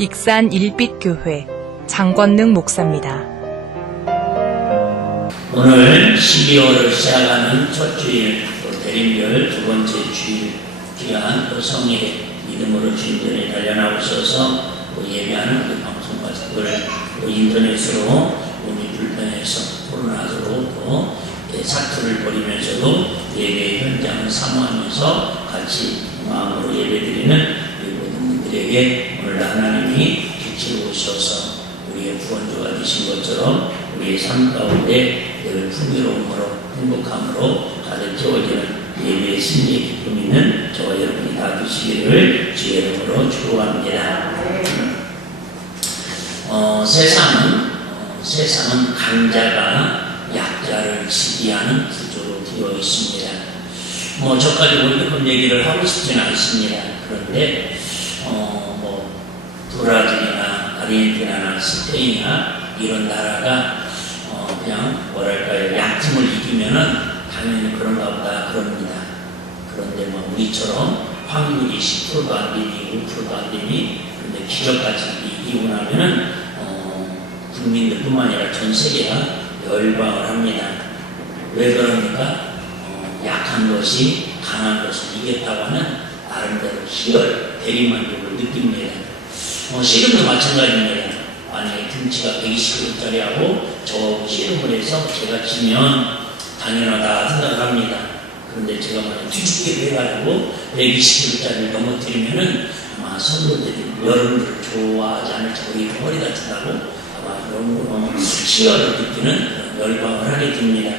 익산 일빛교회 장권능 목사입니다. 오늘 12월을 시작하는 첫 주일, 또 대림절 두 번째 주일 귀한 또 성일의 믿음으로 주님들에 달려나고 있어서 예배하는 그 방송 가족들 또 인터넷으로 몸이 불편해서 코로나로 또 사투를 벌이면서도 예배 현장을 사모하면서 같이 마음으로 예배드리는 모든 분들에게 오늘 하나님이 빛으로 오셔서 우리의 구원주가 되신 것처럼 우리의 삶 가운데 늘 풍요로움으로 행복함으로 가득 채워지는 예배의 승리의 기쁨 있는 저와 여러분이 다 되시기를 주의 이름으로 축복합니다. 세상은 강자가 약자를 지배하는 구조로 되어 있습니다. 저까지 원격금 얘기를 하고 싶지는 않습니다. 그런데 브라질이나 아르헨티나나 스페인이나 이런 나라가 그냥 약팀을 이기면은 당연히 그런가 보다 그럽니다. 그런데 우리처럼 확률이 10%도 안 되니 5%도 안 되니 근데 기적같이 이기고 나면은 국민들뿐만 아니라 전 세계가 열광을 합니다. 왜 그럽니까? 약한 것이 강한 것을 이겼다고 하는 나름대로 희열, 대리만족을 느낍니다. 씨름도 마찬가지입니다. 만약에 등치가 120kg짜리하고 저하고 씨름을 해서 제가 지면 당연하다 생각을 합니다. 그런데 제가 만약 뒤죽게 해가지고 120kg짜리를 넘어뜨리면은 아마 선수들이 여러분들 좋아하지 않을지 우리 허리 다친다고 아마 너무 희열을 느끼는 열광을 하게 됩니다.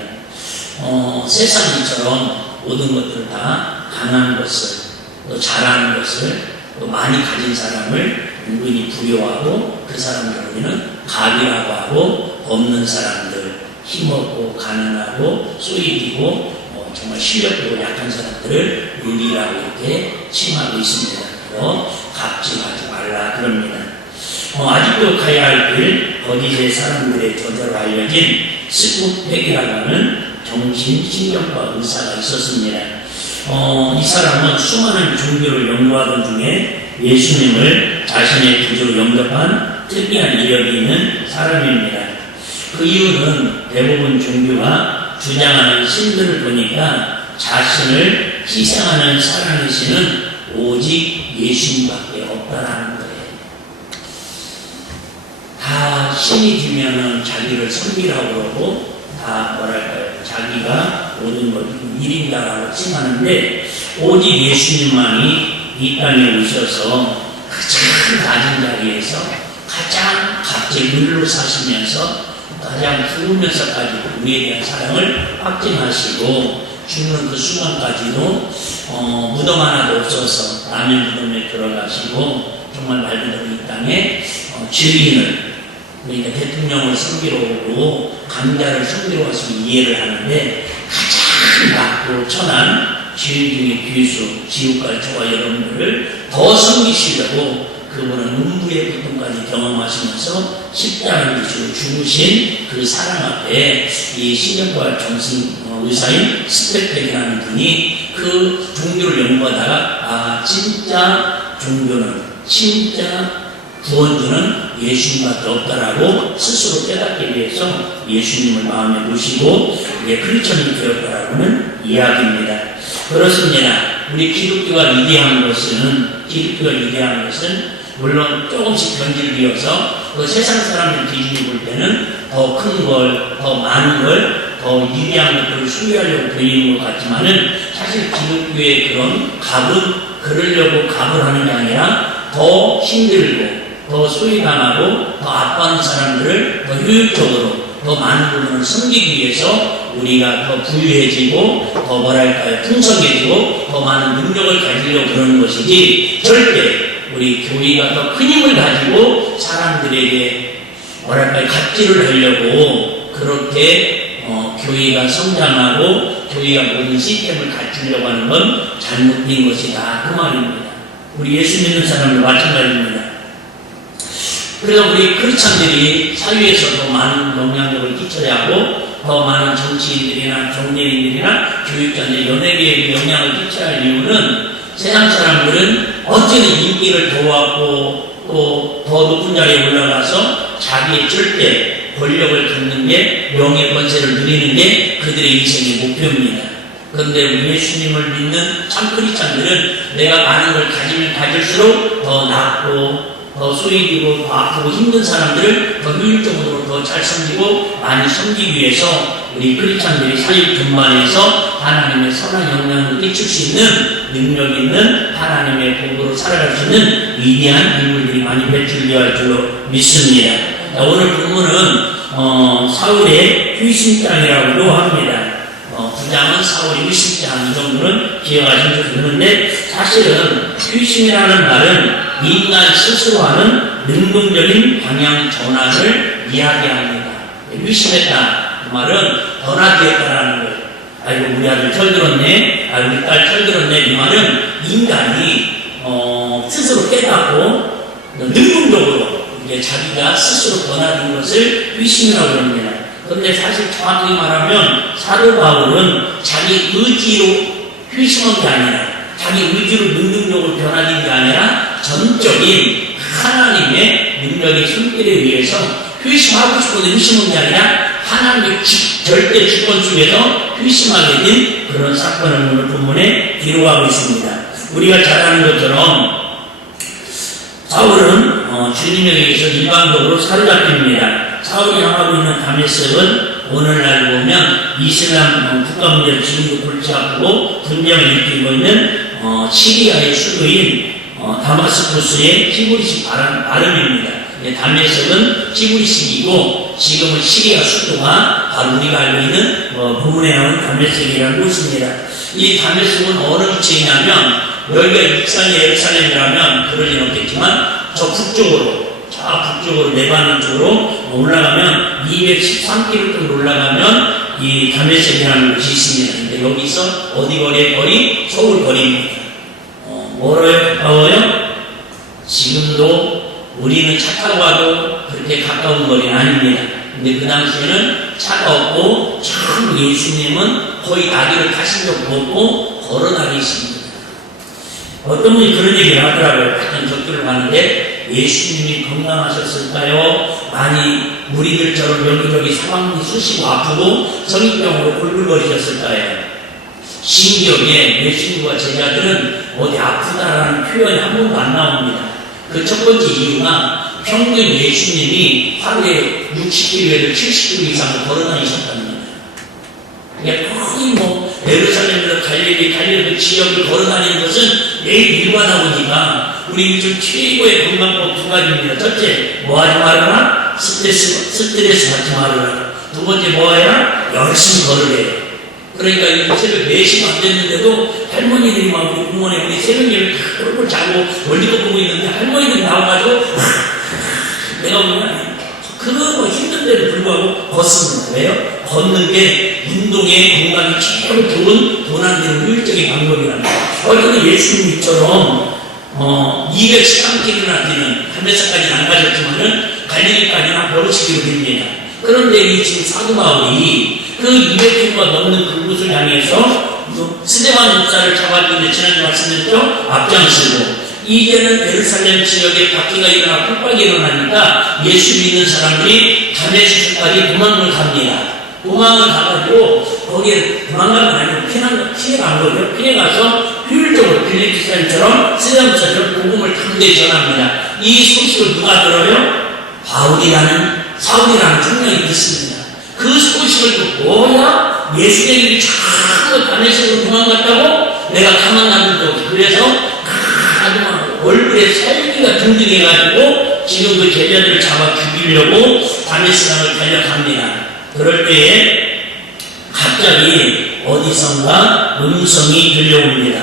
세상처럼 모든 것들을 다 강한 것을 또 잘하는 것을 또 많이 가진 사람을 은근히 부여하고 그 사람들을 우리는 갑이라고 하고 없는 사람들 힘없고 가난하고 쏘이기고 정말 실력도 약한 사람들을 의리라고 이렇게 칭하고 있습니다. 그래서 갑질하지 말라 그럽니다. 아직도 가야 할 길 거짓의 사람들의 저자로 알려진 스쿠팩이라고 하는 정신신경과 의사가 있었습니다. 이 사람은 수많은 종교를 연구하던 중에 예수님을 자신의 구주로 영접한 특이한 이력이 있는 사람입니다. 그 이유는 대부분 종교가 주장하는 신들을 보니까 자신을 희생하는 살아내시는 오직 예수님밖에 없다라는 거예요. 다 신이 되면은 자기를 섬기라고 그러고 다 자기가 모든 걸 일인다라고 칭하는데 오직 예수님만이 이 땅에 오셔서 가장 낮은 자리에서 가장 갑자기 물로 사시면서 가장 죽으면서까지 우리에 대한 사랑을 확증하시고 죽는 그 순간까지도 무덤 하나도 없어서 남의 무덤에 들어가시고 정말 말 그대로 이 땅에 죄인을 그러니까 대통령을 섬기러 오고 강자를 섬기러 왔으면 이해를 하는데 가장 낮고 천한 죄인 중에 귀수, 지옥과 저와 여러분들을 더 섬기시려고 그분은 음부의 고통까지 경험하시면서 십자가를 지시고 죽으신 그 사랑 앞에 이 신경과 정신 의사인 스펙팩이라는 분이 그 종교를 연구하다가 진짜 종교는 진짜 구원주는 예수님밖에 없다라고 스스로 깨닫기 위해서 예수님을 마음에 모시고 크리스천이 되었다라고는 이야기입니다. 그렇습니다. 우리 기독교가 위대한 것은 물론 조금씩 변질되어서 그 세상 사람들 기준이 볼 때는 더 큰 걸, 더 많은 걸, 더 위대한 것들을 소유하려고 보이는 것 같지만은 사실 기독교의 그런 그러려고 갑을 하는 게 아니라 더 힘들고 더 소외당하고 더 아파하는 사람들을 더 효율적으로 더 많은 부분을 섬기기 위해서 우리가 더 부유해지고 더 풍성해지고 더 많은 능력을 가지려고 그러는 것이지 절대 우리 교회가 더 큰 힘을 가지고 사람들에게 갑질을 하려고 그렇게 교회가 성장하고 교회가 모든 시스템을 갖추려고 하는 건 잘못된 것이다 그 말입니다. 우리 예수 믿는 사람도 마찬가지입니다. 그래서 우리 크리스찬들이 사회에서 더 많은 영향력을 끼쳐야 하고 더 많은 정치인들이나 정례인들이나 교육자들, 연예계에 영향을 끼쳐야 할 이유는 세상 사람들은 어찌든 인기를 더하고 또 더 높은 자리에 올라가서 자기의 절대 권력을 갖는 게 명예 권세를 누리는 게 그들의 인생의 목표입니다. 그런데 우리 예수님을 믿는 참 크리스찬들은 내가 많은 걸 가지면 가질수록 더 낫고 더 소외되고 더 아프고 힘든 사람들을 더 효율적으로 더 잘 섬기고 많이 섬기기 위해서 우리 크리스찬들이 사역 전반에서 하나님의 선한 영향을 끼칠 수 있는 능력 있는 하나님의 복으로 살아갈 수 있는 위대한 인물들이 많이 배출되어야 할 줄로 믿습니다. 자, 오늘 본문은 사울의 휴심장이라고도 합니다. 부장은 사울의 휴심장 이 정도는 기억하시면 좋겠는데 사실은 휴심이라는 말은 인간 스스로 하는 능동적인 방향 전환을 이야기합니다. 휴심했다 그 말은 변화되었다라는 거예요. 아이고 우리 아들 철들었네, 아이고 우리 딸 철들었네 이 말은 인간이 스스로 깨닫고 능동적으로 이게 자기가 스스로 변화된 것을 휴심이라고 합니다. 그런데 사실 정확히 말하면 사도 바울은 자기 의지로 휴심한 게 아니라 자기 의지로 능동적으로 변화된 게 아니라 전적인 하나님의 능력의 손길에 의해서 휴심하고 싶어도 휴심한 게 아니라 하나님의 절대 주권 속에서 휴심하게 된 그런 사건을 오늘 본문에 기록하고 있습니다. 우리가 잘 아는 것처럼 사울은 주님에 의해서 일방적으로 사로잡힙니다. 사울이 향하고 있는 다메섹은 오늘날 보면 이슬람 국가 문제를 지금도 골치 아프고 분쟁을 일으키고 있는 시리아의 수도인 다마스쿠스의 티브리식 발음입니다. 다메섹은 티브리식이고 지금은 시리아 수도가 바로 우리가 알고 있는 본문에 나오는 다메섹이라는 곳입니다. 이 다메섹은 어느 위치이냐면 여기가 예루살렘이라면 그럴 리는 없겠지만 저 북쪽으로 레바논 쪽으로 올라가면 213km 정도 올라가면 이 다메섹이라는 곳이 있습니다. 근데 여기서 어디 거리? 서울 거리입니다. 멀어요? 가까워요? 지금도 우리는 차 타고 가도 그렇게 가까운 거리는 아닙니다. 근데 그 당시에는 차가 없고 참 예수님은 거의 나귀를 타신 적도 없고 걸어 다니십니다. 어떤 분이 그런 얘기를 하더라고요. 같은 적교를 가는데 예수님이 건강하셨을까요? 많이 무리들처럼 여기저기 사방이 쑤시고 아프고 성인병으로 굴굴거리셨을까요? 신기하게 예수님과 제자들은 어디 아프다라는 표현이 한 번도 안 나옵니다. 그 첫 번째 이유가 평균 예수님이 하루에 60km에서 70km 이상을 걸어다니셨다는 겁니다. 그러니까 거의 예루살렘에서 갈릴리 지역을 걸어다니는 것은 매일 일과다 보니까 우리 요즘 최고의 건강법 두 가지입니다. 첫째, 뭐 하지 말아라? 스트레스 받지 말아라. 두 번째, 뭐 해라? 열심히 걸으래요. 그러니까 이 새벽 4시가 안 됐는데도 할머니들이 막 우리 공원에 우리 새벽 예를 다 꼴꼴 자고 월드컵 보고 있는데 할머니들이 나와가지고 내가 보면 그거 힘든데도 불구하고 걷습니다. 왜요? 걷는 게 운동에 건강이 최고 좋은 돈 안 되는 효율적인 방법이랍니다. 어쨌든 예수님처럼 213km나 뛰는 다메섹까지는 안 가셨지만은 갈릴리까지는 150km 됩니다. 그런데 이 지금 사도 바울이 그 200km가 넘는 그곳을 향해서 스데반 목사를 잡았는데 지난주 말씀드렸죠? 앞장서고 이제는 예루살렘 지역에 바퀴가 일어나고 폭박이 일어나니까 예수 믿는 사람들이 다메섹까지 도망을 갑니다. 도망을 가가지고 거기에 도망가는 건 아니고 피해간 거죠. 피해가서 효율적으로 빌립보사님처럼 스데반 목사처럼 복음을 당대에 전합니다. 이 소식을 누가 들어요? 사울이라는 중령이 듣습니다. 그 소식을 듣고 예수님이 자꾸 다메섹으로 도망갔다고 내가 가만 놔둔다고 그래서 아주 얼굴에 살기가 등등해가지고 지금 그 제자들을 잡아 죽이려고 다메섹을 달려갑니다. 그럴 때에 갑자기 어디선가 음성이 들려옵니다.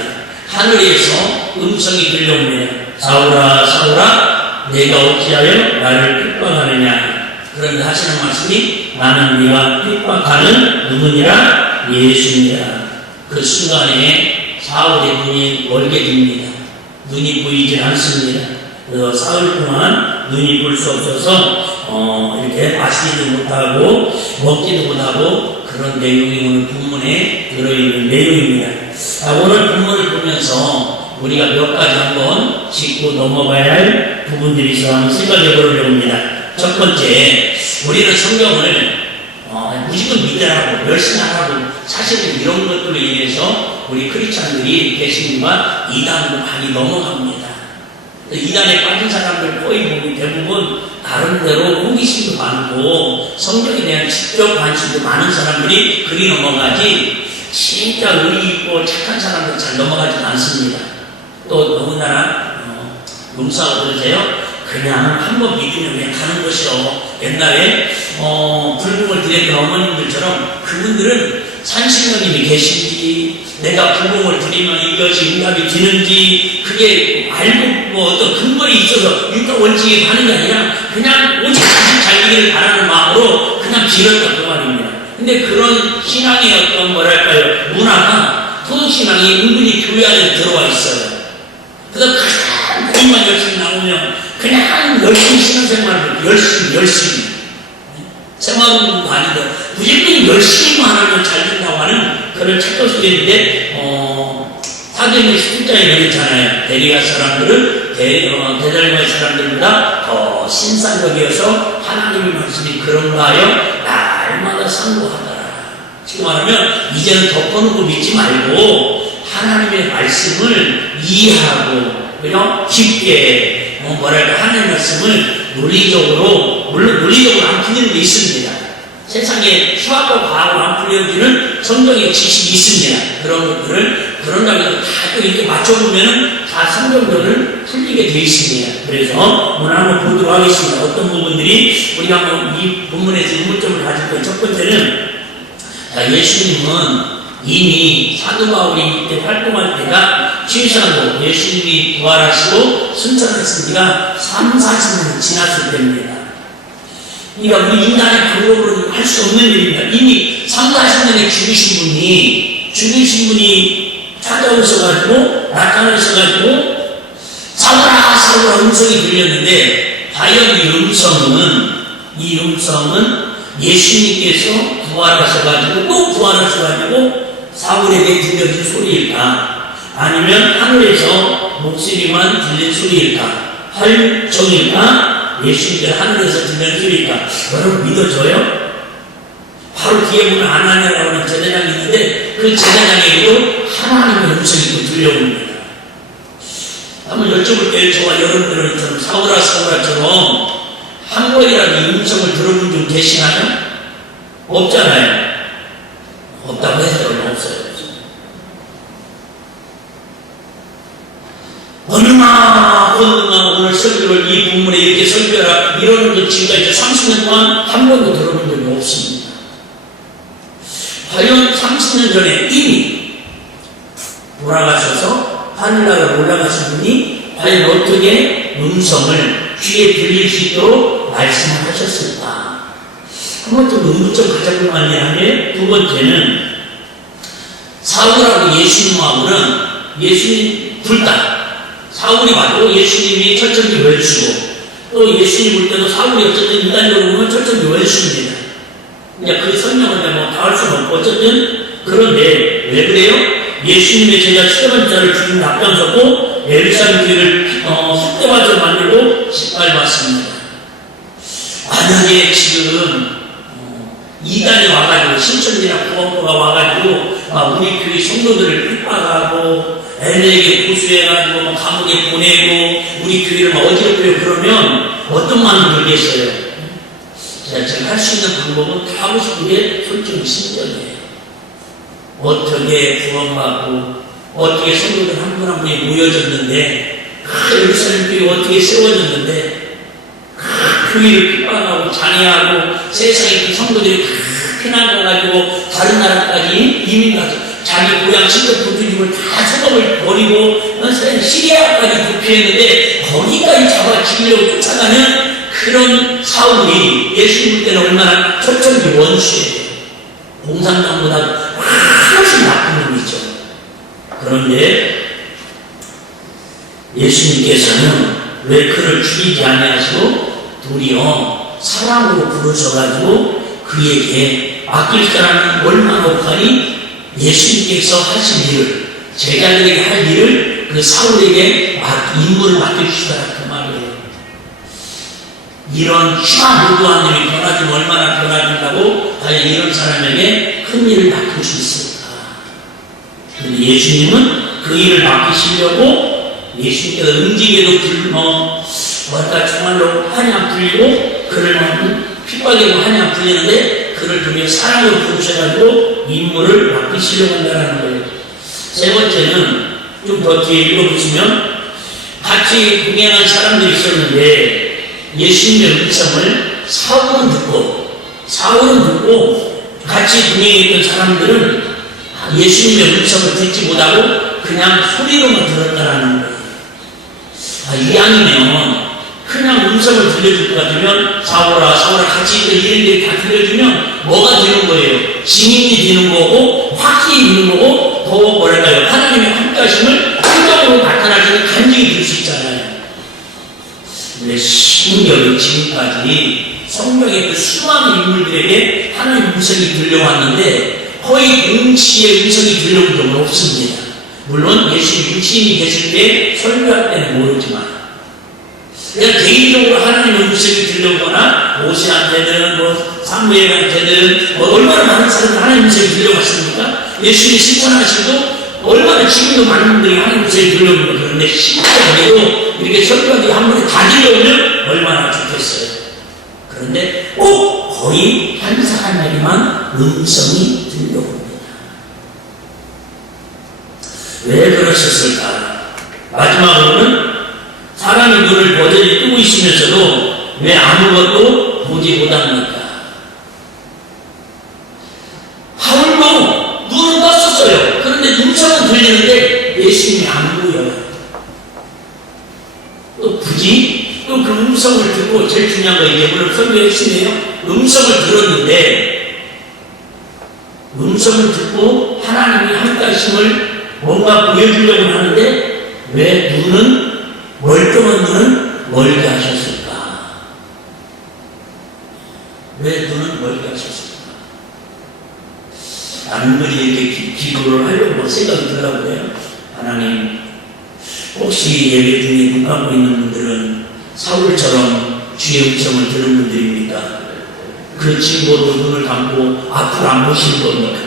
하늘에서 음성이 들려옵니다. 사울아 사울아 내가 어찌하여 나를 핍박하느냐. 그런데 하시는 말씀이 나는 네가 핍박하는 누구니라? 예수니라. 그 순간에 사울의 눈이 멀게 됩니다. 눈이 보이지 않습니다. 그래서 사흘 동안 눈이 볼 수 없어서 이렇게 마시지도 못하고 먹지도 못하고 그런 내용이 오늘 본문에 들어있는 내용입니다. 오늘 본문을 보면서 우리가 몇 가지 한번 짚고 넘어가야 할 부분들이 있어 한번 생각해 보려고 합니다. 첫 번째, 우리는 성경을 무조건 믿으라고 열심히 하라고, 사실은 이런 것들로 인해서 우리 크리스찬들이 개신과 이단으로 많이 넘어갑니다. 이단에 빠진 사람들 거의 보면 대부분 나름대로 호기심도 많고 성경에 대한 직접 관심도 많은 사람들이 그리 넘어가지, 진짜 의리 있고 착한 사람들 잘 넘어가지 않습니다. 또 더군다나 용사가 그러세요. 그냥 한번 믿으면 그냥 가는 것이요. 옛날에 불금을 드렸던 어머님들처럼 그분들은 산신령님이 계신지, 내가 불금을 드리면 이것이 응답이 되는지 그게 알고 뭐 어떤 근거리 있어서 율법 원칙에 가는 게 아니라 그냥 오직 잘 되기를 바라는 마음으로 그냥 빌었다 그 말입니다. 근데 그런 신앙의 어떤 뭐랄까요, 문화가 토속신앙이 은근히 교회 안에 들어와 있어요. 그래서 그냥 그림만 열심히 나오면 그냥 열심히 신앙생활을 열심히 생활운동도 아닌데 무조건 열심히만 하면 잘 된다고 하는 그런 착각 속에 있는데, 사도행전 10장에 그랬잖아요. 데리가 사람들은 데살로니가 사람들보다 더 신상적이어서 하나님의 말씀이 그런가 하여 날마다 상고하더라. 지금 말하면 이제는 덮어놓고 믿지 말고 하나님의 말씀을 이해하고 그냥 깊게 하나님의 말씀을 논리적으로, 물론 논리적으로 안 풀리는 게 있습니다. 세상에 수학과 과학으로 안 풀려지는 성경의 지식이 있습니다. 그런 것들을 그런다고 해서 다 또 이렇게 맞춰보면 다 성경들을 풀리게 되어 있습니다. 그래서 오늘 한번 보도록 하겠습니다. 어떤 부분들이 우리가 한번 이 본문에서 의문점을 가질 거예요. 첫 번째는, 예수님은 이미 사도 바울이 이때 활동할 때가 취사하고 예수님이 부활하시고 승천하신 지가 3-40년이 지났을 때입니다. 그러니까 우리 인간의 방법으로는 할 수 없는 일입니다. 이미 3-40년에 죽으신 분이 찾아오셔가지고 나타나셔가지고 사오라 음성이 들렸는데, 과연 이 음성은 예수님께서 부활하셔가지고 또 부활하셔가지고 사울에게 들려준 소리일까? 아니면 하늘에서 목소리만 들린 소리일까? 할정일까? 예수님께서 하늘에서 들린 소리일까? 여러분 믿어져요? 바로 뒤에 보면 아나니아라고 하는 제사장이 있는데 그 제사장에게도 하나님의 음성이 들려옵니다. 한번 여쭤볼게요. 저와 여러분들은 사울아처럼 한 번이라도 이 음성을 들어본 적 계시나요? 없잖아요. 없다고 해서 없어요. 얼마나 오늘 설교를 이 본문에 이렇게 설교하라 이러는 것 지금까지 30년 동안 한 번도 들어본 적이 없습니다. 과연 30년 전에 이미 돌아가셔서 하늘나라로 올라가신 분이 과연 어떻게 음성을 귀에 들릴 수 있도록 말씀을 하셨을까? 한 번 좀 의문점 가져볼 만한 두 번째는, 사울하고 예수님하고는 예수님 둘 다, 사울이 봐도 예수님이 철저히 왼수고 또 예수님 볼 때도 사울이 어쨌든 인간적으로 보면 철저히 왼수입니다. 그냥 그 설명을 다 할 수는 없고 어쨌든 그런데 왜 그래요? 예수님의 제자 스데반자를 죽인 앞장서고 예루살렘 교회를 흑대밭으로 만들고 짓밟았습니다. 만약에 지금 이단이 와가지고 신천지나 구원부가 와가지고 우리 교회 성도들을 핍박하고 애들에게 고소해가지고 감옥에 보내고 우리 교회를 어지럽히고 그러면 어떤 마음이 들겠어요? 제가 할 수 있는 방법은 다 하고 싶은 게 솔직히 신전이에요. 어떻게 구원받고 어떻게 성도들 한 분 한 분이 모여졌는데 예루살렘 교회 어떻게 세워졌는데 교회를 핍박하고 잔해하고 세상에 그 성도들이 다 피난 가가지고 다른 나라까지 이민 가서 자기 고향 친척 부모님을 다 소각을 버리고 시리아까지 도피했는데 거기까지 잡아 죽이려고 쫓아가는 그런 사울이 예수님 볼 때는 얼마나 철저히 원수예요. 공산당보다 훨씬 나쁜 놈이죠. 그런데 예수님께서는 왜 그를 죽이지 아니하시고 도리어 사랑으로 부르셔가지고 그에게 맡길 사람이 얼마나 없하니 예수님께서 하신 일을, 제자들에게 할 일을 그 사울에게 임무를 맡겨주시더라 그 말이에요. 이런 샤무도한 일이 변화되면 얼마나 변화된다고 과연 이런 사람에게 큰 일을 맡길 수 있을까? 그런데 예수님은 그 일을 맡기시려고 예수님께서 응징에도 뭐랄까 정말로 한이 안 풀리고 그를 핍박에도 한이 안 풀리는데 그를 통해 사랑으로 부르셔가지고 임무를 맡기시려고 한다는 거예요. 세 번째는 좀 더 뒤에 읽어보시면 같이 동행한 사람들이 있었는데 예수님의 음성을 사울은 듣고 같이 동행했던 사람들은 예수님의 음성을 듣지 못하고 그냥 소리로만 들었다라는 거예요. 이왕이면 그냥 음성을 들려줄 것 같으면 사울아 같이 있던 일들이 다 들려주면 뭐가 되는 거예요? 증인이 되는 거고 확신이 되는 거고 더 뭐랄까요? 하나님의 함께하심을 표적으로 나타나시는 간증이 될 수 있잖아요. 근데 신경이 지금까지 성경의 그 수많은 인물들에게 하나님의 음성이 들려왔는데 거의 응시의 음성이 들려온 적은 없습니다. 물론 예수님 육신이 계실 때 설교할 때는 모르지만 그냥 개인적으로 하나님의 음성이 들려오거나 모세한테는 사무엘한테는 얼마나 많은 사람들 하나님의 음성이 들려왔습니까? 예수님이 실천하시고 얼마나 지금도 많은 분들이 하나님의 음성이 들려옵니다. 그런데 신기하게도 이렇게 설교하기 한 번에 다 들려오면 얼마나 좋겠어요. 그런데 꼭 거의 한 사람에게만 음성이 들려옵니다. 왜 그러셨을까? 마지막으로는 사람이 눈을 버젓이 뜨고 있으면서도 왜 아무것도 보지 못합니까? 바울도 눈은 떴었어요. 그런데 음성은 들리는데 예수님이 안 보여요. 또 굳이 또 그 음성을 듣고 제일 중요한 거 이제 물론 설교의 핵심이에요. 음성을 들었는데 음성을 듣고 하나님이 함께하심을 뭔가 보여주려고 하는데 왜 멀쩡한 눈은 멀게 하셨을까? 왜 눈은 멀게 하셨을까? 다른 분이 이렇게 기도를 하려고 생각이 들라고 해요. 하나님, 혹시 예배 중에 눈 감고 있는 분들은 사울처럼 주의 음성을 들은 분들입니까? 그 증거로 눈을 감고 앞으로 안 보시는 겁니까?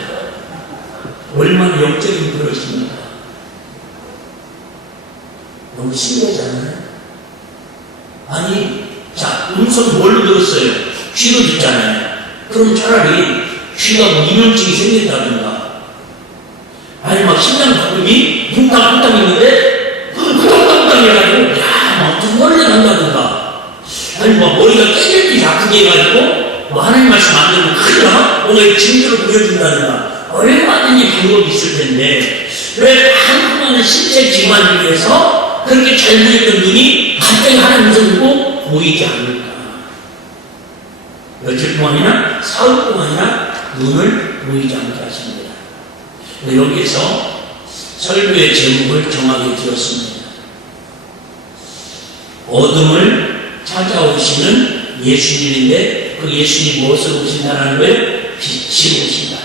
얼마나 영적인 그릇입니까? 너무 신기하잖아요. 아니, 자, 음성 뭘로 들었어요? 귀로 듣잖아요. 그럼 차라리 귀가 뭐 이명증이 생긴다든가, 아니 막 심장 박동이 쿵탕쿵탕 있는데 쿵탕쿵탕 해가지고 막 눈물이 난다든가, 아니 막 머리가 깨질기 아프게 해가지고 뭐 하나님 말씀 안 들으면 큰일 나? 뭔가 증거를 보여준다든가 얼마든지 방법이 있을 텐데 왜 한동안은 신체 기관을 위해서 그렇게 잘 보였던 눈이 갑자기 하나님 듣고 보이지 않을까? 며칠 동안이나 사흘 동안이나 눈을 보이지 않게 하십니다. 여기에서 설교의 제목을 정하게 되었습니다. 어둠을 찾아오시는 예수님인데 그 예수님이 무엇을 오신다는 거예요? 빛이 오신다.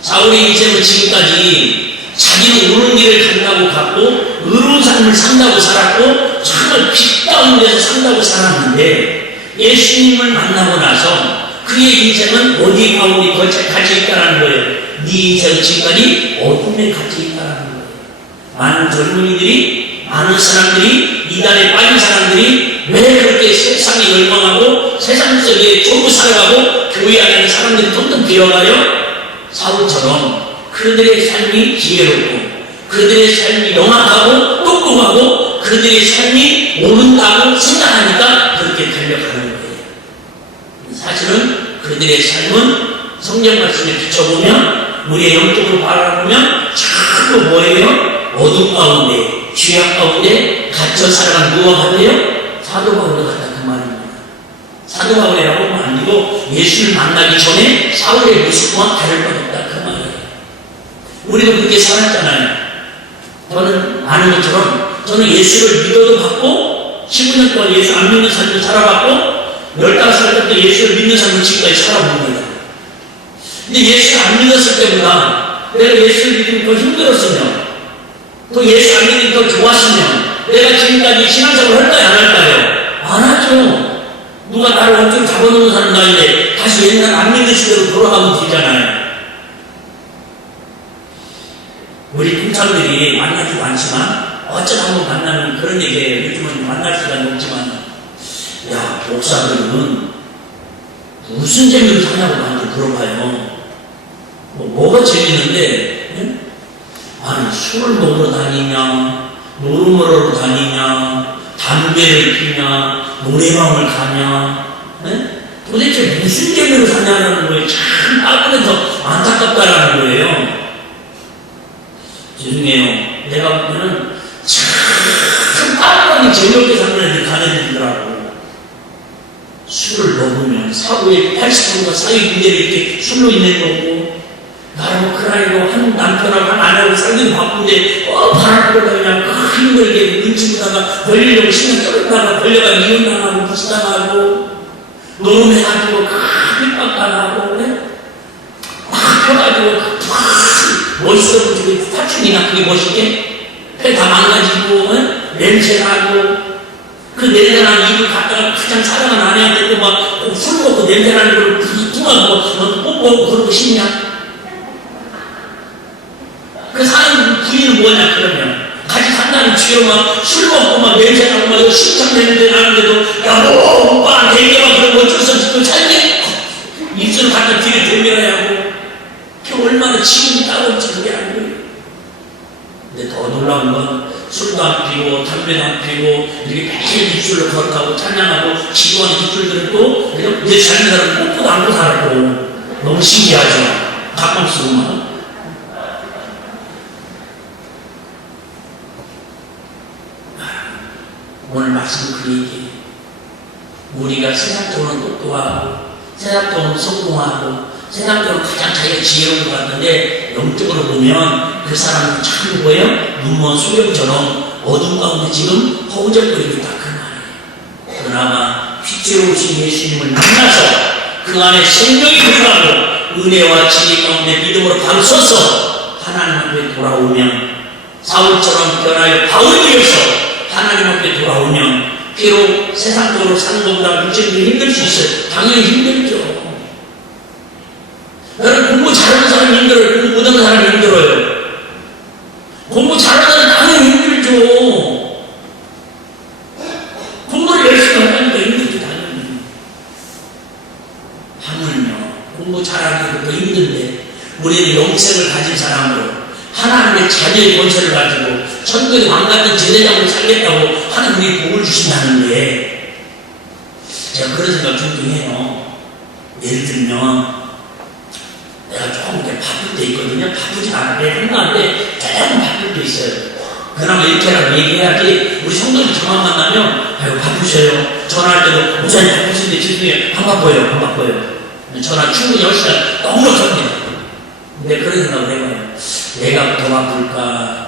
사울의 인생은 지금까지 자기는 옳은 길을 간다고 갔고 의로운 삶을 산다고 살았고 정말 빛 가운데서 산다고 살았는데 예수님을 만나고 나서 그의 인생은 어디에 갇혀 있다는 거예요. 네 인생은 지금까지 어둠에 갇혀 있다는 거예요. 많은 젊은이들이, 많은 사람들이, 이단에 빠진 사람들이 왜 그렇게 세상에 열망하고 세상 속에 전부 살아가고 교회 안에 사람들이 텅텅 비어가요? 사울처럼 그들의 삶이 지혜롭고 그들의 삶이 영악하고 똑똑하고 그들의 삶이 옳은다고 생각하니까 그렇게 달려가는 거예요. 사실은 그들의 삶은 성경 말씀에 비춰보면 우리의 영적으로 바라보면 자꾸 뭐예요? 어둠 가운데, 죄악 가운데 갇혀 살아간 누가 돼요? 사도 바울과 같다 그 말입니다. 사도 바울이라고 하면 아니고 예수를 만나기 전에 사울의 모습과 다를 것 없다 그 말이에요. 우리도 그렇게 살았잖아요. 저는 아는 것처럼 저는 예수를 믿어도 받고 15년 동안 예수 안 믿는 삶도 살아봤고 15살 때부터 예수를 믿는 삶을 지금까지 살아봅니다. 근데 예수를 안 믿었을 때보다 내가 예수를 믿으면 더 힘들었으면 또 예수 안 믿는 게 더 좋았으면 내가 지금까지 신앙생활을 할까요? 안 할까요? 안 하죠. 누가 나를 억지로 잡아놓는 사람도 아닌데 다시 옛날 안 믿는 시대로 돌아가면 되잖아요. 우리 동창들이 만나지도 않지만 어쩌다 한번 만나면 그런 얘기예요. 요즘은 만날 시간이 없지만 야, 목사들은 무슨 재미로 사냐고 나한테 물어봐요. 뭐가 재밌는데? 응? 아니, 술을 먹으러 다니냐, 노름으로 다니냐, 담배를 피냐, 노래방을 가냐, 응? 도대체 무슨 재미로 사냐는 거예요. 참 따끔해서 안타깝다라는 거예요. 죄송해요. 내가 보면은 참 따끔하게 재미없게 사는 애들 가는 애들이더라고. 술을 먹으면 사고에 80%가 사회 문제를 이렇게 술로 인해 거고, 나라고 그 나이로 한 남편하고 한 아내하고 살기도 바쁜데 바람으로 그냥 힘들게 눈치 보다가 걸리려고 신경 쩔다가 걸려가 이혼당하고 부수당하고 노름해가지고 핍박당하고 막 펴가지고 멋있어 보이고 파충이나 그게 멋있게 배 다 망가지고 냄새나고 그 냄새나는 입을 갖다가 가장 사랑하는 아내한테 또 막 술 먹고 냄새나는 걸 뚱하고 뽀뽀하고 그러고 싶냐? 그 사는 부인은 뭐냐 그러면 같이 산다는 취로 막 술 먹고 막 냄새나고 막 심장 냄새 나는데도 여보 오빠 대개가 그런 거 어쩔 수 없이 또 살게 입술을 갖다 뒤에 대밀어야 하고 그 얼마나 지금이 따가운지 그게 아니고요. 근데 더 놀라운 건 술도 안 피고 담배도 안 피고 이렇게 매일 입술로 걸어가고 찬양하고 기도하는 입술들은 또 내 삶의 사람은 뽀뽀도 안고 살았고 너무 신기하죠. 가끔씩만 오늘 말씀은 그 얘기예요. 우리가 세상적으로는 똑똑하고 세상적으로는 성공하고 세상적으로 가장 자기가 지혜로운 것 같은데 영적으로 보면 그 사람은 참 뭐예요? 눈먼 소경처럼 어둠 가운데 지금 허우적거리고 있다 그 말이에요. 그나마 빛으로 오신 예수님을 만나서 그 안에 생명이 들어가고 은혜와 진리 가운데 믿음으로 바로 서서 하나님 앞에 돌아오면 사울처럼 변하여 바울이 되어서 하나님 앞에 돌아오면 비록 세상적으로 사는 것보다 육체적으로 힘들 수 있어요. 당연히 힘들죠. 여러분 공부 잘하는 사람이 힘들어요. 공부 못하는 사람이 힘들어요. 공부 잘하는 사람은 당연히 힘들죠. 공부를 열심히 하니까 힘들죠. 당연히. 하물며 공부 잘하기도 더 힘든데 우리는 영생을 가진 사람으로 하나님의 자녀의 권세를 가지고 천국의 왕 같은 제대장으로 살겠다고 하나님이 복을 주신다는데 제가 그런 생각 종종 해요. 예를 들면 내가 조금 이렇게 바쁠 때 있거든요. 바쁘지 않아. 내 한가한데 조금 바쁠 때 있어요. 그나마 이렇게라도 얘기해야지 우리 성도님 저만 만나면 아유 바쁘셔요. 전화할 때도 목사님 바쁘신데 죄송해요. 안 바빠요. 전화 충분히 10시간 넉넉합니다. 근데 그런 생각을 해봐요. 내가 더 바쁠까?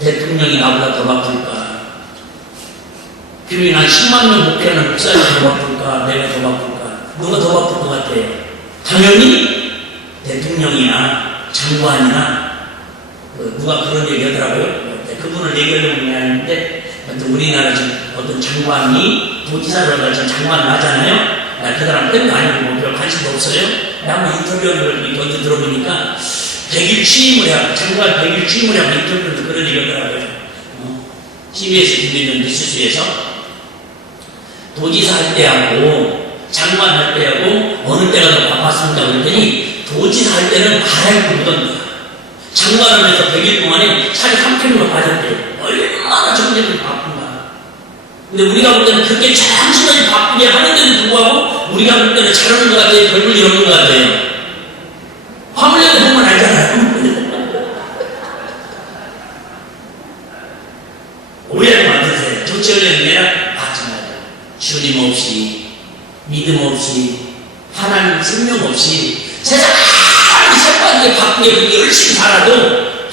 대통령이 나보다 더 바쁠까? 교인 한 10만 명 목회하는 목사님이 더 바쁠까? 내가 더 바쁠까? 누가 더 바쁠 것 같아요? 당연히 대통령이나 장관이나 누가 그런 얘기 하더라고요. 그분을 얘기하려는 게 아닌데 우리나라 지금 어떤 장관이 도지사를 가지고 장관을 하잖아요. 나 그 사람 뺀거 아니고 뭐 별 관심도 없어요. 한번 인터뷰하는 걸 먼저 들어보니까 100일 취임을 하고 장관 100일 취임을 하고 인터뷰에서 그런 얘기 하더라고요. TBS 김대중 뉴스에서 도지사 할 때하고 장관 할 때하고 어느 때가 더 바빴습니까? 그랬더니 도지사 할 때는 바람이 묻었네요. 장관을 해서 100일 동안에 살이 3kg가 빠졌대요. 얼마나 정신이 바쁜가. 근데 우리가 볼 때는 그렇게 잠시까지 바쁘게 하는데도 불구하고 우리가 볼 때는 잘하는 것 같아요. 별볼 일 없는 것 같아요. 화물려도 보면 알잖아요. 오해하지 마세요. 정치하려는 게 아니라 마찬가지예요. 주님 없이 믿음 없이 하나님 생명 없이 세상 살빠지게 바쁘게 그렇게 열심히 살아도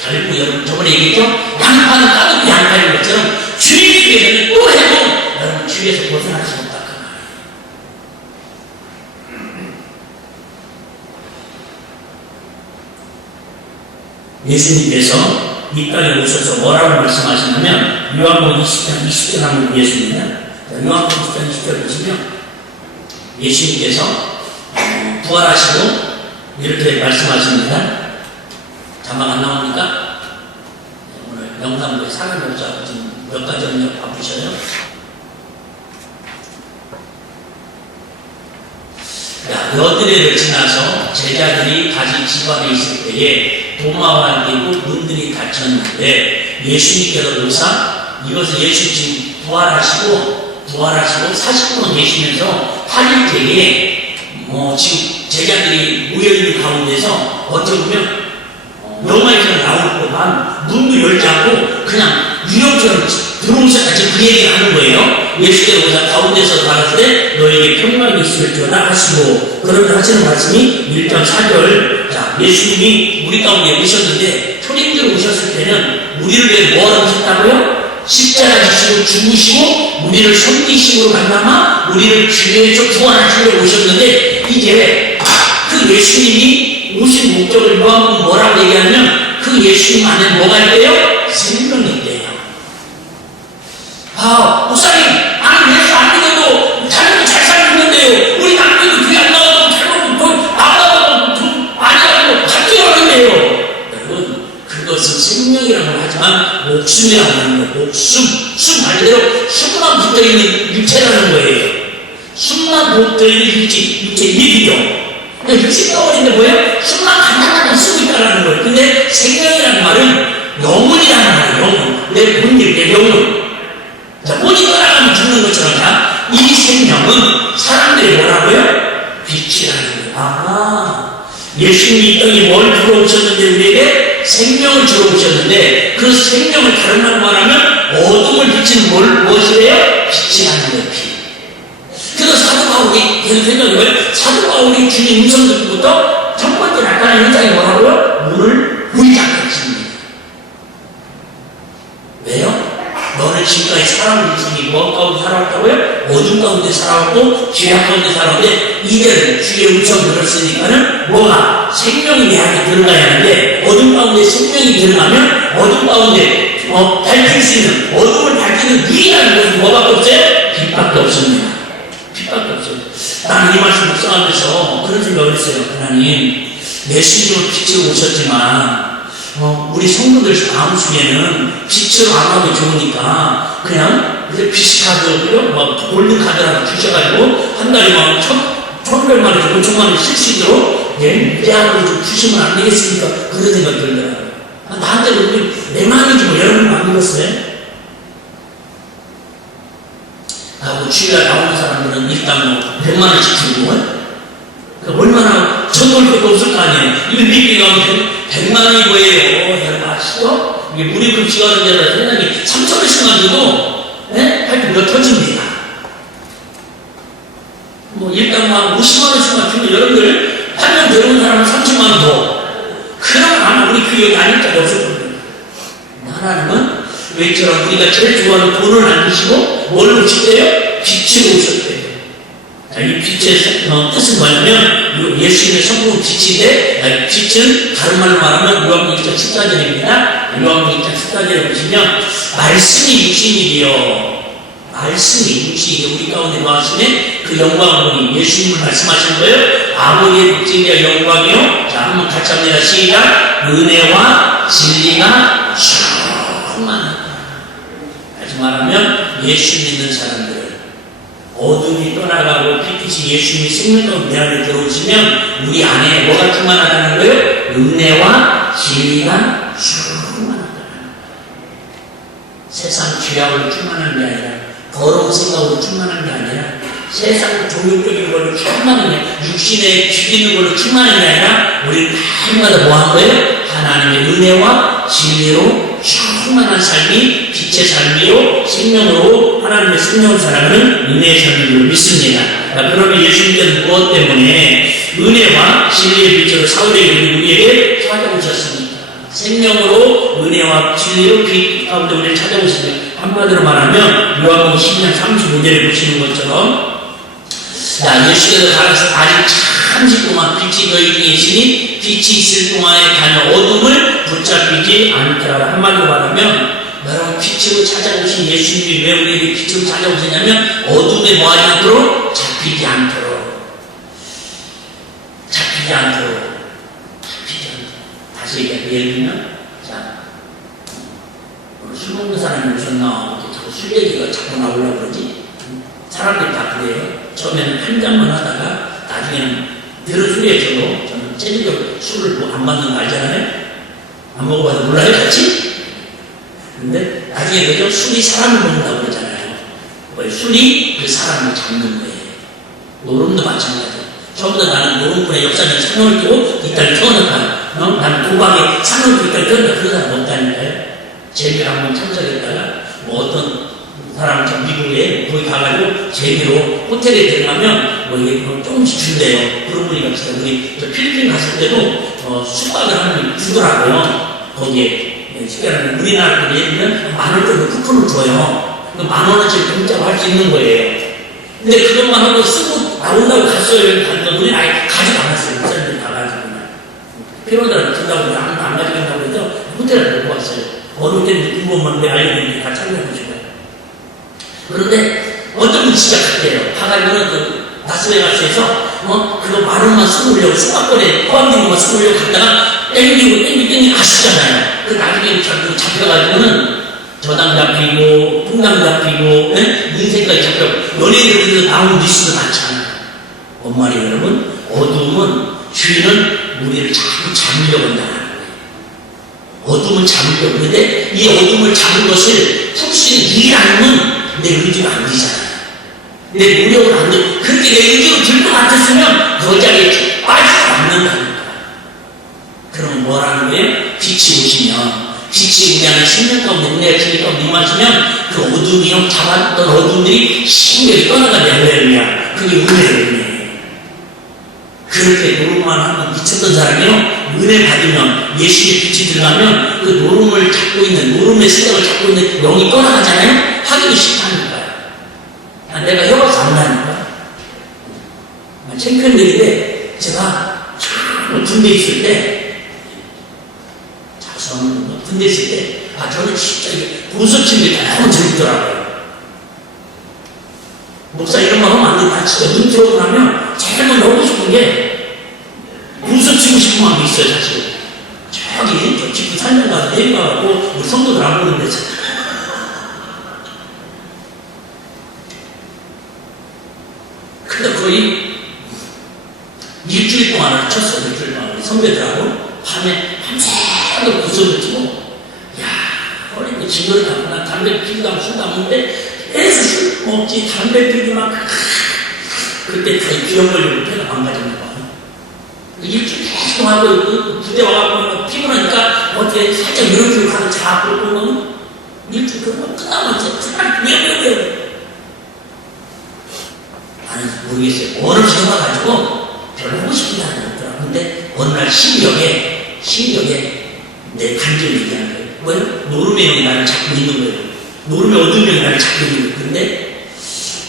결국 여러분 저번에 얘기했죠? 양파는 까놓고 양파인 것처럼 주님 위해서는 또 해도 여러분 주위에서 벗어날 수 없다 그 말이에요. 예수님께서 이 땅에 오셔서 뭐라고 말씀하시냐면 요한복음 20장 20절 한번 보겠습니다. 요한복음 20장 20절 보시면 예수님께서 부활하시고 이렇게 말씀하십니다. 자막 안 나옵니까? 오늘 영상부에 사람 목사가 지금 몇 가지 언력 바쁘셔요. 여드레를 지나서 제자들이 다시 집안에 있을 때에 도마와 함께 문들이 닫혔는데 예수님께서 오사 이것을 예수 지금 부활하시고 40분 계시면서 8일 때에 지금 제자들이 모여있는 가운데서 어떻게 보면 영화에서 나올 것만 문도 열지 않고 그냥 유령처럼 들어오셔서 지금 그 얘기를 하는 거예요. 예수께서 오사 가운데서 나갔을 때 너에게 평강이 있을지어다 하시고 그런데 하시는 말씀이 1장 4절 자 예수님이 우리 가운데 오셨는데 초림대로 오셨을 때는 우리를 위해 뭐하러 오셨다고요? 십자가 지시고 죽으시고 우리를 섬기심으로 만나마 우리를 죄에서 구원하시려고 오셨는데 이제 그 예수님이 오신 목적을 요한복음 뭐라고 얘기하냐면 그 예수님 안에 뭐가 있대요? 생명이 있대요. 목사님 예수 안 믿어도 자기도 잘 살겠는데요. 우리 남편도 교회 안 나가도 잘 먹고 돈 안 나가도 돈 많이 하고 잘 뛰어가는데요. 여러분 그것은 생명이라고 하지만 목숨이라고 하는 거예요. 숨 말 그대로 숨만 붙어있는 육체라는 거예요. 숨만 붙어있는 육체 얘기죠. 육체 떠버린데 뭐예요? 숨만 간단하게 쓰고 있다는 거예요. 근데 생명이라는 말은 영혼이라는 말이에요. 영혼. 내 본질, 내 영혼. 자, 본이 떠나가면 죽는 것처럼 이 생명은 사람들이 뭐라고요? 빛이라는 거예요. 예수님이 이 땅에 뭘 주러 오셨는데 우리에게 생명을 주러 오셨는데 그 생명을 다른 말로 말하면 어둠을 비치는 무엇이래요? 빛이라는 거예요. 빛. 그래서 사도 바울이 계속 생각해 보면 사도 바울이 주님 음성 듣고부터 첫 번째 나타나는 현장이 뭐라고요? 문을 물장을 칩니다. 왜요? 너는 지금까지 사람을 있으니 무엇 가운데 살아왔다고요? 어둠 가운데 살아왔고 죄악 가운데 살아왔는데 이제는 주의 음성을 들었으니까는 뭐가? 생명이 내 안에 들어가야 하는데 어둠 가운데 생명이 들어가면 어둠 가운데 밝힐 수 있는 어둠을 밝히는 유일한 것은 뭐밖에 없어요? 빛밖에 없습니다. 빛밖에 없어요. 나는 이 말씀 묵상하면서 그런 생각을 했어요. 하나님 예수님으로 빛으로 오셨지만 우리 성도들 마음 중에는 빛으로 안 하면 좋으니까 그냥 비스카드 골드카드라고 주셔가지고 한 달에 막 1,100만 원, 5천만 원 쓸 수 있도록 무제한으로 좀 주시면 안 되겠습니까? 그런 생각 들더라고요. 나한테는 내 마음이지 뭐 여러분 안 들었어요? 주일날 나오는 사람들은 일단 100만 원씩 주고 얼마나 전dol것도 없을 거 아니에요. 이거 믿기 가면 100만 원이 뭐예요? 여러분 아시죠? 이게 무료급식 하는 데라 생각이 3,000원씩만 줘도 하여튼 몇 터집니다. 일단 50만 원씩만 주면 여러분들 8년 들어온 사람은 30만 원 더. 그러면 아마 우리 교육이 아닐 자가 없을 겁니다. 하나님은 왜처럼 우리가 제일 좋아하는 돈을 안 주시고 뭘로 주세요? 빛으로 오셨대요. 이 빛의 뜻은 뭐냐면 예수님의 성품은 빛인데 빛은 다른 말로 말하면 요한복음 1장 14절입니다. 요한복음 1장 14절에 보시면 말씀이 육신이요 말씀이 육신이요 우리 가운데 나와시네 그 영광은 예수님을 말씀하시는 거예요. 아버지의 빛이여 영광이요. 자 한번 같이 합니다. 시작. 은혜와 진리가 충만하다. 다시 말하면 예수 믿는 사람들 어둠이 떠나가고 빛이 예수님의 생명으로 내 안에 들어오시면 우리 안에 뭐가 충만하다는 거예요? 은혜와 진리가 충만하다는 거예요. 세상 죄악으로 충만한 게 아니라 더러운 생각으로 충만한 게 아니라 세상 종교적인 걸로 충만한 게 아니라 육신에 죽이는 걸로 충만한 게 아니라 우리는 날마다 뭐 한 거예요? 하나님의 은혜와 진리로 충만한 삶이 빛의 삶이요 생명으로 하나님의 생명을 살아가는 은혜의 삶을 믿습니다. 그러면 예수님께서 무엇 때문에 은혜와 진리의 빛으로 사울에게 우리에게 찾아오셨습니까? 생명으로 은혜와 진리로 빛 가운데 우리를 찾아오셨습니다. 한마디로 말하면 요한복음 10장 35절에 보시는 것처럼 자, 예수께서 가라서 아직 잠시 동안 빛이 너희에게 있으니 빛이 있을 동안에 다녀 어둠을 붙잡히지 않더라. 한마디로 말하면 여러분 빛으로 찾아오신 예수님이 왜 우리에게 빛으로 찾아오시냐면 어둠에 뭐하지 않도록 잡히지 않도록 다시 얘기할게요. 예를 들면 자 오늘 술 먹는 사람이 오셨나 자꾸 술 얘기가 자꾸 나오려고 그러지. 사람들이 다 그래요. 처음에는 한 잔만 하다가 나중에는 들어주래요. 저는 체질적으로 술을 뭐 안 맞는 거 알잖아요. 안 먹어봐도 몰라요 같이. 근데 나중에 그죠? 술이 사람을 먹는다고 그러잖아요. 왜 술이 그 사람을 잡는 거예요. 노름도 마찬가지예요. 처음부터 나는 노름꾼의 역사에 상을 두고 이 딸을 태어났다. 나는 도박에 상을 두고 이 딸을 태어났다. 그런 사람 없다니까요. 재미를 한번 참석했다가 뭐 어떤 사람 저 미국에 거기 가가지고 재미로 호텔에 들어가면 뭐 이게 조금씩 준대요. 그런 분이 갑시다. 우리 저 필리핀 갔을 때도 숙박을 하는 분 주더라고요. 거기에. 특별히 우리나라도 예를 들면 10,000원 정도 쿠폰을 줘요. 10,000원어치 공짜로 할 수 있는 거예요. 근데 그것만 하고 쓰고 나온다고 갔어요. 갔는데 우리는 아예 가지도 않았어요. 사람들이 다 가지고 그냥. 필요한 준다고 안 가져간다고 해서 호텔을 놓고 왔어요. 어느 호텔인지 궁금한 데 알려드리는데 다 참여해보시고요. 그런데 어떤 분이 시작했대요. 가가지고는 그 라스베가스에서 그거 10,000원만 쓰고 숙박권에 포함된 것만 쓰고 갔다가 땡기고 가시잖아요. 그 나중에 잡혀가지고는 저당 잡히고 풍당 잡히고 인생까지 잡혀 연예인들 그래서 나온 뉴스도 많잖아요. 뭔 말이에요 여러분? 어둠은 죄는 우리를 자꾸 잡으려고 한다는 거예요. 어둠을 잡으려고 하는데 이 어둠을 잡은 것을 푹신 일하는 내 의지가 안 되잖아요. 내 노력을 안 돼. 그렇게 내 의지로 들 것 같았으면 그 자리에 빠지지 않는다니까. 그럼 뭐라는 거예요? 빛이 오시면, 빛이 우리 안에 10년 가운데, 은혜가 주님 가운데 임하시면 그 어둠이 잡았던 어둠들이 신경이 떠나가냐, 은혜야. 그게 은혜예요. 그렇게 노름만 하면 미쳤던 사람이요. 은혜 받으면, 예수의 빛이 들어가면 그 노름을 잡고 있는, 노름의 생각을 잡고 있는 영이 떠나가잖아요? 하기도 싫다니까요. 내가 해봐서 안 나니까. 창피한 일인데, 제가 참 군대 있을 때, 군대 있을 때, 저는 진짜 고소침이 너무 재밌더라고요. 목사 이런 말 하면 안 돼. 나 진짜 눈 들어오고 나면 제일 먼저 하고 싶은 게 고소치고 싶은 마음이 있어요, 사실. 저기, 저 집도 산장 가서 내려가고, 우리 성도들 안 보는데, 근데 거의 일주일 동안을 쳤어요. 일주일 동안. 우리 선배들하고 밤에 밤새도록 구석을 치고 어린이 징거를 담고 난 담배 피우다 하면 술 담는데 계속 술 먹지 담배 피우기 막 그때 다 기억 걸리고 배가 망가졌나 봐. 일주일 계속 하고 부대 와가지고 피곤하니까 어떻게 살짝 이런 가서 자고 그러면 일주일 그런 거 끝나면 진짜 왜 나는 모르겠어요. 어느 정도 가지고 별로 하고 싶은 게 아니었더라. 근데 어느 날 신경에 내 감정이 얘기하는 거예요. 뭐예요? 노름의 영이 나를 잡고 있는 거예요. 노름의 어둠 영이 나를 잡고 있는 거예요. 근데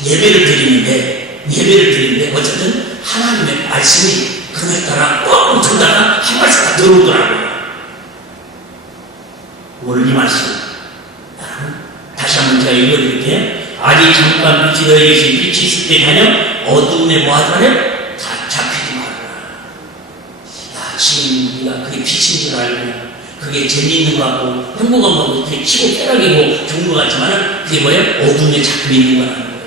예배를 드리는데 어쨌든 하나님의 말씀이 그날따라 꼭 듣다가 한 말씀 다 들어오더라고요. 오늘 이 말씀 다시 한번 제가 읽어드릴게요. 아직 잠깐 빛이 너희에게 빛이 있을 때 가면 어둠에 뭐하더라? 다 잡히지 말아라. 지금 우리가 그게 빛인 줄 알고 그게 재미있는 거 같고 행복한 거고 그게 치고 빼락이고 좋은 거 같지만 그게 뭐예요? 어둠에 잡혀 있는 거라는 거예요.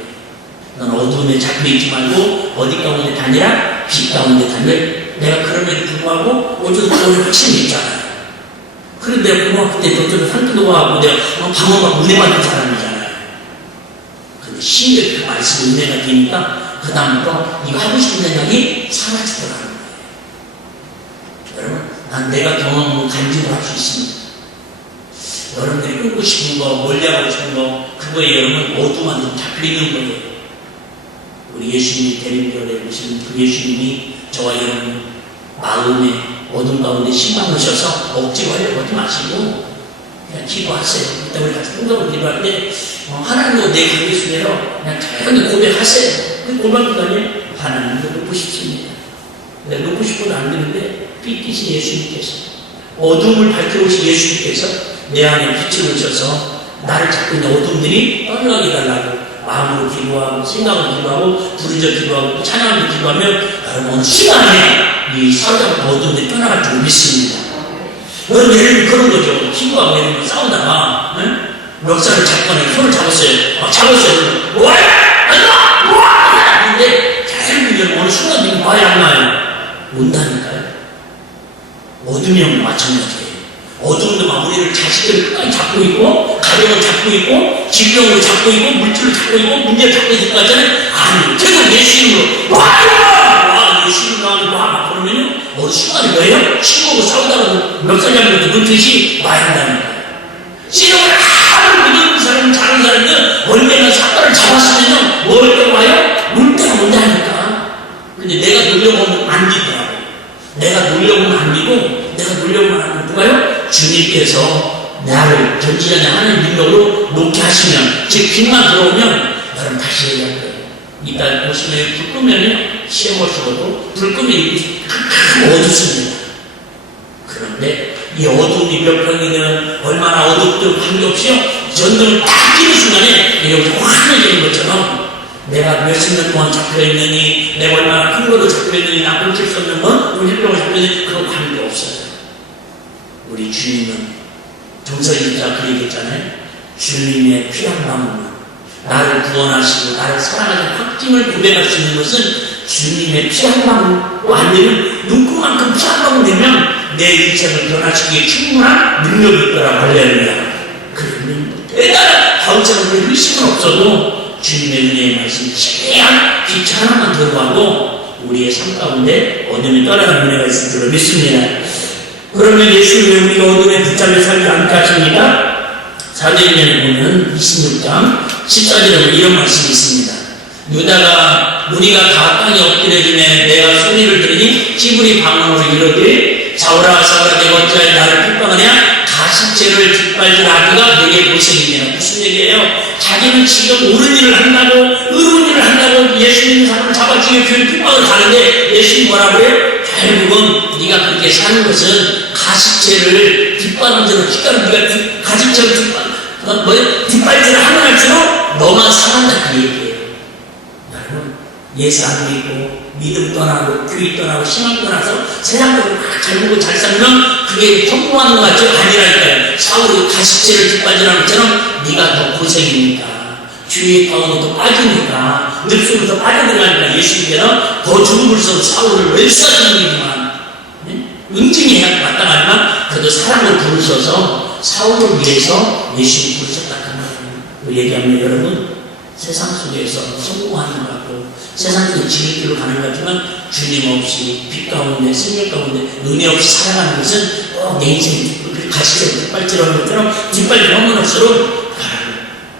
넌 어둠에 잡혀 있지 말고 어디 가운데 다니라? 빛 가운데 다니라. 내가 그럼에도 불구하고 어쩌고 오늘 확신이 있잖아요. 그런데 내가 고등학교 때 어쩌고 산기도 가고 내가 방어가 은혜 받는 사람이잖아요. 근데 신경이 그 말씀 은혜가 되니까 그 다음부터 이거 하고 싶은 생각이 사라지더라는 거예요. 여러분, 난 내가 경험을 간직을 할 수 있습니다. 여러분들이 끊고 싶은 거, 멀리하고 싶은 거, 그거에 여러분 어둠만 좀 잡혀있는 거예요. 우리 예수님이 대림절에 오신 그 예수님이 저와 여러분 마음에 어둠 가운데 신방 오셔서 억지로 하려고 하지 마시고 그냥 기도하세요. 이따 우리 같이 통성을 기도할 때 하나님도 내 관계 속에서 그냥 조용히 고백하세요. 그 고백도 아니에요. 하나님도 놓고 싶습니다. 내가 놓고 싶어도 안 되는데 빛이신 예수님께서, 어둠을 밝혀오신 예수님께서 내 안에 빛을 오셔서 나를 잡고 있는 어둠들이 떠나게 달라고 마음으로 기도하고 생각으로 기도하고 부르짖어 기도하고 찬양으로 기도하면 여러분 어느 시간에 이 사로잡은 어둠들이 떠나갈 줄 믿습니다. 여러분 예를 들면 그런 거죠. 친구하고 예를 들면 싸우다가 멱살을 잡거나 손을 잡았어요. 잡았어요. 뭐야? 안 나! 뭐야? 근데 자세히 보면 어느 순간 되면 말이 안 나요. 온다니까요. 어둠이랑 마찬가지예요. 어둠도 막 우리를 자식들을 끝까지 잡고 있고, 가정을 잡고 있고, 질병으로 잡고 있고, 물질을 잡고 있고, 문제를 잡고 있을 것 같잖아요. 아니, 결국 예수 이름으로 와! 예수 이름으로 와! 그러면요, 어느 순간에 뭐예요? 친구하고 싸우다가 멱살 잡는 것도 눈빛이 말한다니까요. 신앙을 아무리 믿는 사람, 잘하는 사람들, 언젠가 사건을 잡았으면요, 뭘 때 와요? 물 때가 온다니까. 근데 내가 놀려보면 안 되더라고. 내가 놀려보면 안 되고, 내가 놀려보면 안 되고, 누가요? 주님께서 나를 전지전에 하는 능력으로 놓게 하시면, 즉, 빛만 들어오면, 여러분 다시 얘기할 거예요. 이따 보시면, 불 끄면요, 시험을 쓰고도, 불 끄면 어둡습니다. 그런데, 이 어둠이 몇 평이면 얼마나 어둡든 관계없이요, 전등을 딱 켜는 순간에, 이렇게 환해지는 것처럼, 내가 몇십 년 동안 잡혀있느니, 내가 얼마나 큰 거로 잡혀있느니, 나 훔칠 수 없는 건, 물질병을 잡혀있느니, 그런 관계없어요. 우리 주님은, 정서인자 그 얘기했잖아요. 주님의 피 한 방울만, 나를 구원하시고, 나를 사랑하는 확증을 고백할 수 있는 것은, 주님의 피 한 방울, 안 되면, 눈금만큼 피 한 방울 되면, 내 인생을 변화시키기에 충분한 능력이 있더라, 할렐루야. 그러면, 대단한 바울처럼 우리 의심은 없어도, 주님의 은혜의 말씀이 최대한 빛 하나만 들어가도 우리의 삶 가운데 어둠이 떠나는 은혜가 있을 줄로 믿습니다. 그러면 예수님이 우리가 어둠에 붙잡혀 살지 않게 하십니까? 사도행전에 보면 26장 14절에 보면 이런 말씀이 있습니다. 유다가 우리가 다 땅에 엎드려지네 내가 소리를 들으니 찌부리 방언으로 이르되 사울아 사울아 내가 어찌하여 나를 핍박하냐 가시체를 뒷발질 하기가 내게 고생이냐. 무슨 얘기예요? 자기는 지금 옳은 일을 한다고 의로운 일을 한다고 예수님 사람을 잡아주기 교회 핍박을 가는데 예수님이 뭐라고 해요? 결국은 네가 그렇게 사는 것은 가시체를 뒷바른 대로 뒷가는 네가 가시체를 뒷발질을 하면 할수록 너만 상한다 그 얘기예요. 여러분 예수 안 믿고 믿음 떠나고 교회 떠나고 신앙 떠나서 세상적으로 막 잘 보고 잘 살면 그게 성공하는 것 같죠? 아니라니까요. 사울이 가시체를 뒷발질하는 것처럼 네가 더 고생이니까 주의 가운데 더 빠지니까 늪속으로 더 빠져들어가니까 예수님께서 더 죽음을 써 사울을 멸사하시는구만. 응징이 마땅하지만 그래도 사랑을 부르셔서 사울을 위해서 예수님 부르셨다 그 말이에요. 얘기하면 여러분 세상 속에서 성공하는 것 같고 세상적인 지름길로 가는 것 같지만 주님 없이 빛 가운데 생명 가운데 은혜 없이 살아가는 것은 내 인생이 가시처럼 뒷발질하는 것처럼 뒷발질 하면 할수록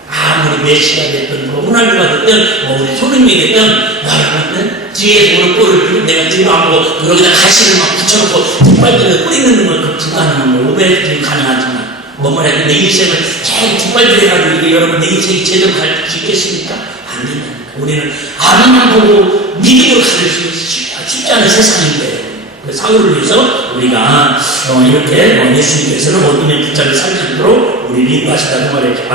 아무리 메시가 됐든 호날두가 됐든 우리 손흥민이 됐든 나를 뒤에서 오는 볼을 내가 뒤로 안 보고 여기다 가시를 막 붙여놓고 뒷발질을 뿌리는 건 불가능한 거예요. 오베르트는 가능하지만 뭐뭐라도 내 인생을 잘 뒷발질 해가지고 이게 여러분 내 인생이 제대로 갈 수 있겠습니까? 안 된다니까. 우리는 앞만 보고 믿음으로 갈 수 쉽지 않은 세상인데 사울을 위해서 우리가 이렇게 예수님께서는 어둠의 붙잡혀 살지 않도록 우리를 인도하시다고 말했죠.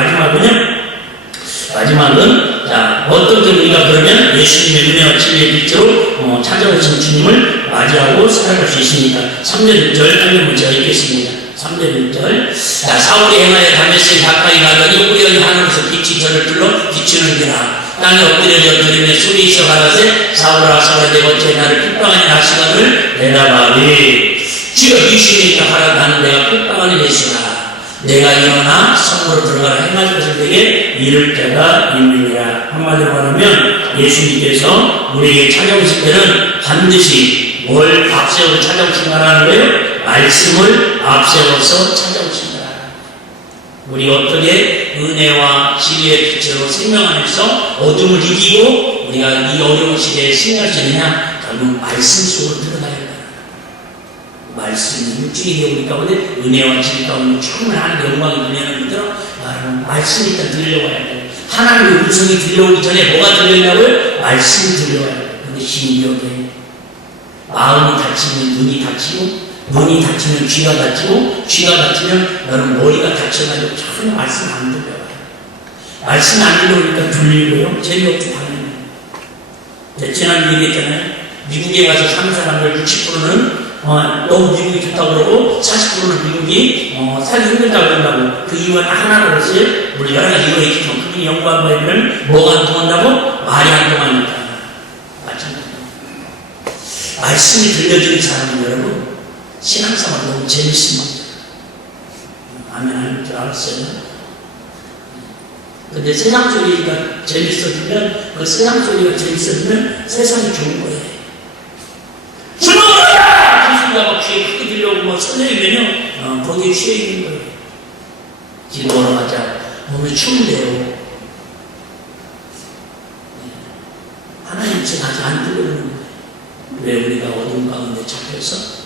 마지막은 자 어떻게 우리가 그러면 예수님의 은혜와 진리의 빛으로 찾아오신 주님을 맞이하고 살아갈 수 있습니까? 3절 6절 한번 제가 읽겠습니다. 3절 6절 자 사울이 행하여 다메섹에 가까이 가더니 우연히 하늘에서 빛이 저를 둘러 비추는지라 땅에 엎드려져 들으며 소리 있어 가라세 사울아 사울아 내가 어찌 나를 핍박하니 하시거늘 대답하리 주여 이시니까 하라 나는 내가 핍박하는 예수라 내가 일어나 성으로 들어가라 행할 것을 내게 이를 때가 있느니라. 한마디로 말하면 예수님께서 우리에게 찾아오실 때는 반드시 뭘 앞세우고 찾아오신다라는 거예요? 말씀을 앞세워서 찾아오신다. 우리 어떻게 은혜와 진리의 빛으로 생명 안에서 어둠을 이기고 우리가 이 어려운 시대에 승리할 수 있느냐? 결국 말씀 속으로 들어가야 한다. 말씀이 육신이 되어 우리 가운데 은혜와 진리 가운데 충분한 영광이 누리는 것처럼 여러분 말씀이 일단 들려와야 돼요. 하나님의 음성이 들려오기 전에 뭐가 들려냐고요? 말씀이 들려와야 돼요. 근데 신기하게 마음이 다치면 눈이 다치고 눈이 다치면 귀가 다치고 귀가 다치면 너는 머리가 다쳐가지고 전혀 말씀 안 들려요. 말씀 안 들려오니까 들리고요. 재미없고 당연히. 지난주 얘기했잖아요. 미국에 가서 사는 사람들 60%는 너무 미국이 좋다고 그러고 40%는 미국이 살기 힘들다고 그런다고. 그 이유가 하나로 그랬어요. 물론 여러 가지 이유가 있지만 그분이 연구한 바에 의하면 뭐가 안 통한다고? 말이 안 통하니까. 마찬가지로 말씀이 들려주는 사람은 여러분 신앙생활 너무 재밌습니다. 아멘 하는 줄 알았어요. 근데 세상 소리가 재밌어지면 그 세상 소리가 재밌어지면 세상이 좋은 거예요. 주먹으로야! 기술가 막 귀에 크게 들려오고 뭐 선생님이면요 거기에 취해 있는 거예요. 지금 뭐라 하자 몸이 추운데요. 하나님 책 아직 안 들려오는 거예요. 왜 우리가 어두운 가운데 잡혀서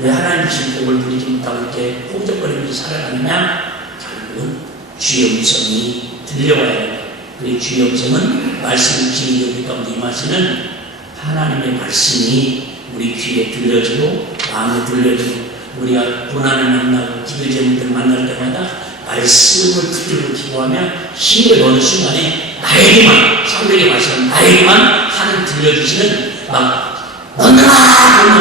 왜 하나님 주신 복을 누리지 못하고 이렇게 꼼짝거리면서 살아가느냐? 결국은 주의 음성이 들려와야 된다. 그리고 주의 음성은 말씀 주신 우리 가운데 임하시는 하나님의 말씀이 우리 귀에 들려주고 마음에 들려주고 우리가 고난을 만나고 기도 제목들을 만날 때마다 말씀을 붙들고 기도하면 힘을 얻는 순간에 나에게만 성경의 말씀은 나에게만 하나님 들려주시는 막 너나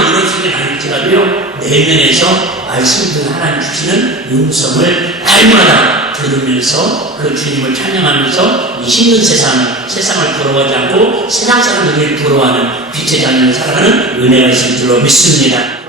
이런 소리는 아닐지라도요 내면에서 말씀 듣는 하나님 주시는 음성을 날마다 들으면서 그 주님을 찬양하면서 이 힘든 세상을 부러워하지 않고 세상 사람들을 부러워하는 빛의 자녀를 살아가는 은혜가 있을 줄로 믿습니다.